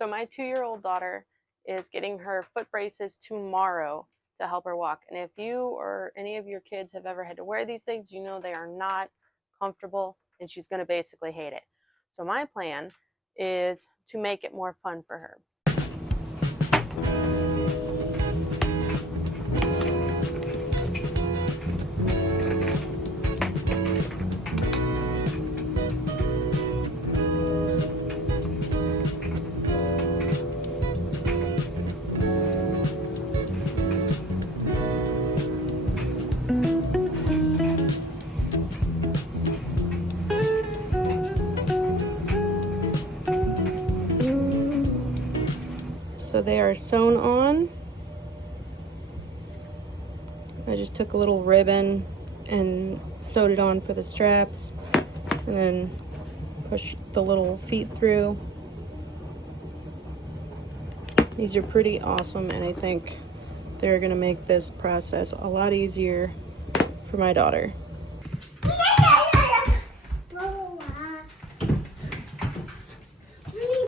So my 2-year-old daughter is getting her foot braces tomorrow to help her walk. And if you or any of your kids have ever had to wear these things, you know they are not comfortable and she's going to basically hate it. So my plan is to make it more fun for her. So they are sewn on. I just took a little ribbon and sewed it on for the straps and then push the little feet through. These are pretty awesome, and I think they're gonna make this process a lot easier for my daughter.